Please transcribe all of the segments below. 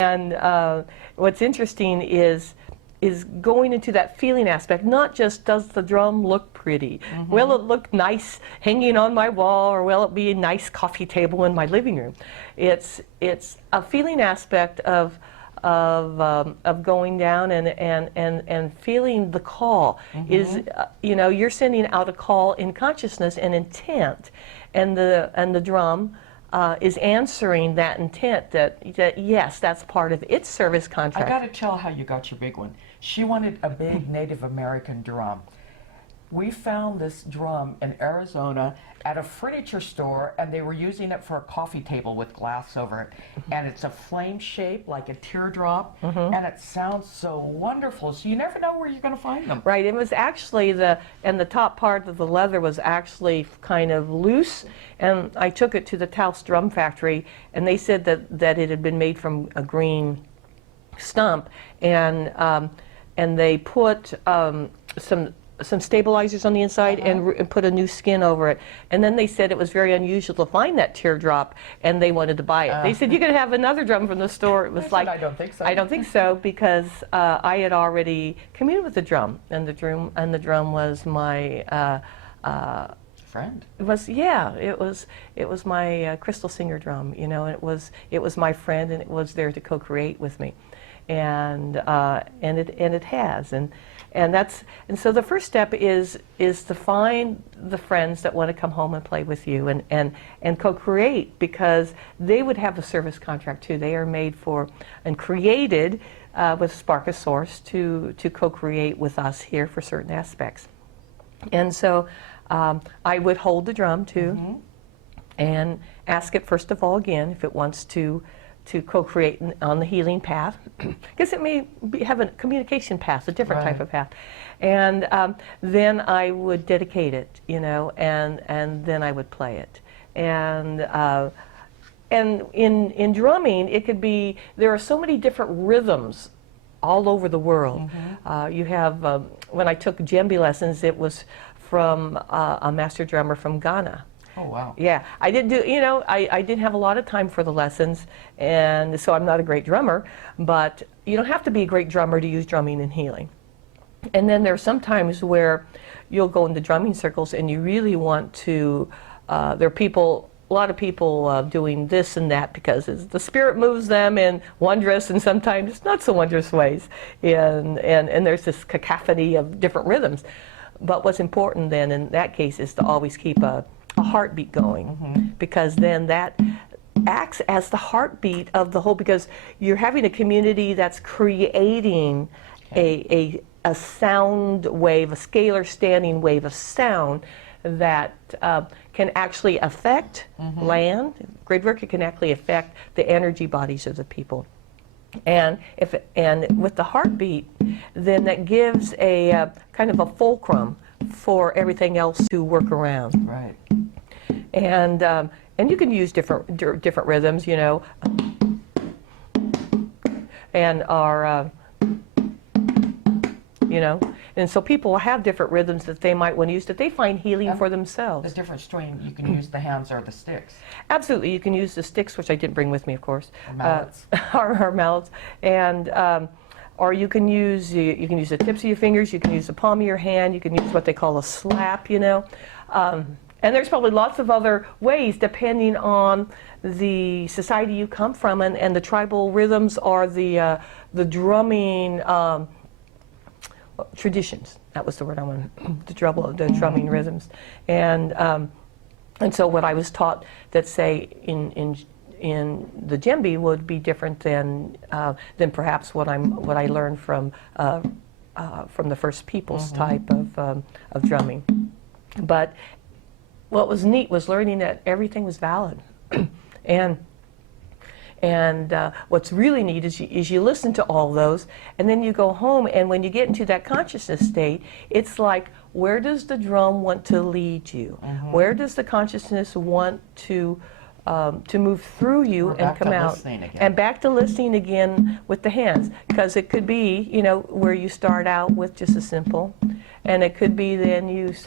And what's interesting is going into that feeling aspect, not just does the drum look pretty, will it look nice hanging on my wall, or will it be a nice coffee table in my living room. It's a feeling aspect of going down and feeling the call. Is you're sending out a call in consciousness and intent, and the drum is answering that intent that yes, that's part of its service contract. I got to tell how you got your big one. She wanted a big Native American drum. We found this drum in Arizona at a furniture store, and they were using it for a coffee table with glass over it. And it's a flame shape like a teardrop, and it sounds so wonderful. So you never know where you're going to find them. Right. It was actually the top part of the leather was actually kind of loose, and I took it to the Taos Drum Factory, and they said that it had been made from a green stump, and they put some stabilizers on the inside and put a new skin over it. And then they said it was very unusual to find that teardrop, and they wanted to buy it. They said, you could have another drum from the store. It was like, I don't think so. I don't think so, because I had already communed with the drum, and the drum was my friend. It was, yeah, it was my crystal singer drum, it was my friend, and it was there to co-create with me. And it has, and so the first step is to find the friends that want to come home and play with you and co-create, because they would have a service contract too. They are made for and created with Spark of Source to co-create with us here for certain aspects. And so I would hold the drum too, and ask it first of all again if it wants to co-create on the healing path, because it may have a communication path, a different type of path. And then I would dedicate it, and then I would play it. And in drumming, it could be, there are so many different rhythms all over the world. You have, when I took djembe lessons, it was from a master drummer from Ghana. Oh, wow. Yeah, I didn't do, I didn't have a lot of time for the lessons, and so I'm not a great drummer, but you don't have to be a great drummer to use drumming and healing. And then there are some times where you'll go into drumming circles and you really want to, there are a lot of people doing this and that because the spirit moves them in wondrous and sometimes not so wondrous ways, and there's this cacophony of different rhythms. But what's important then in that case is to always keep a heartbeat going, because then that acts as the heartbeat of the whole, because you're having a community that's creating a sound wave, a scalar standing wave of sound that can actually affect land. Great work, it can actually affect the energy bodies of the people. And with the heartbeat, then that gives a kind of a fulcrum for everything else to work around. Right. And you can use different rhythms, and our and so people have different rhythms that they might want to use that they find healing for themselves. The different string, you can use the hands or the sticks. Absolutely, you can use the sticks, which I didn't bring with me, of course. Or mallets. Or mallets, and or you can use the tips of your fingers. You can use the palm of your hand. You can use what they call a slap, and there's probably lots of other ways depending on the society you come from, and the tribal rhythms or the drumming traditions. That was the word I wanted. The drumming rhythms, and so what I was taught that say in the djembe would be different than perhaps what I learned from the First Peoples type of drumming. But what was neat was learning that everything was valid, and what's really neat is you listen to all those, and then you go home, and when you get into that consciousness state, it's like, where does the drum want to lead you? Where does the consciousness want to move through you and come out? And back to listening again with the hands, because it could be, where you start out with just a simple, and it could be then use,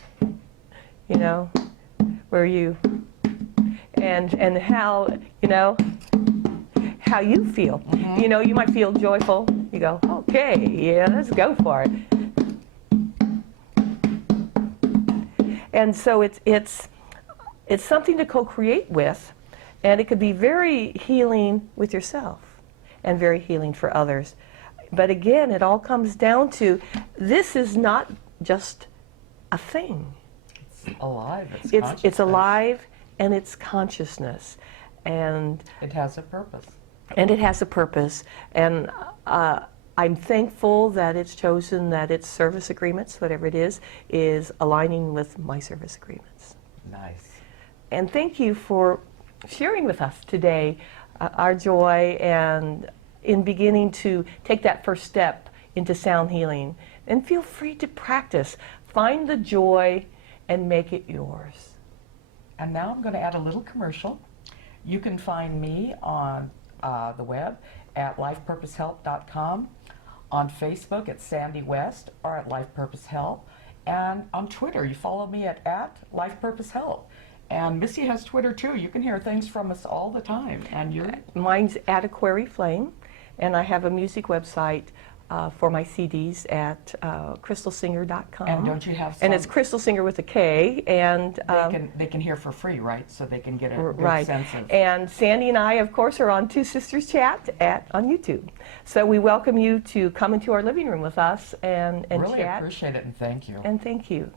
where you, and how, how you feel. You know, you might feel joyful. You go, okay, yeah, let's go for it. And so it's something to co-create with, and it could be very healing with yourself and very healing for others. But again, it all comes down to, this is not just a thing. It's alive. It's It's consciousness. alive, and it's consciousness, and It has a purpose. it has a purpose. And I'm thankful that it's chosen that its service agreements, whatever it is aligning with my service agreements. Nice. And thank you for sharing with us today our joy and in beginning to take that first step into sound healing. And feel free to practice. Find the joy and make it yours. And now I'm going to add a little commercial. You can find me on the web at lifepurposehelp.com, on Facebook at Sandy West or at Life Purpose Help, and on Twitter you follow me at @LifePurposeHelp. And Missy has Twitter too. You can hear things from us all the time. And you're Mine's at Aquari Flame, and I have a music website for my CDs at crystalsinger.com. and don't you have some? And it's Crystal Singer with a K, and they can hear for free, right? So they can get a good right. sense of. And Sandy and I, of course, are on Two Sisters Chat on YouTube. So we welcome you to come into our living room with us and really chat. appreciate it, and thank you. And thank you.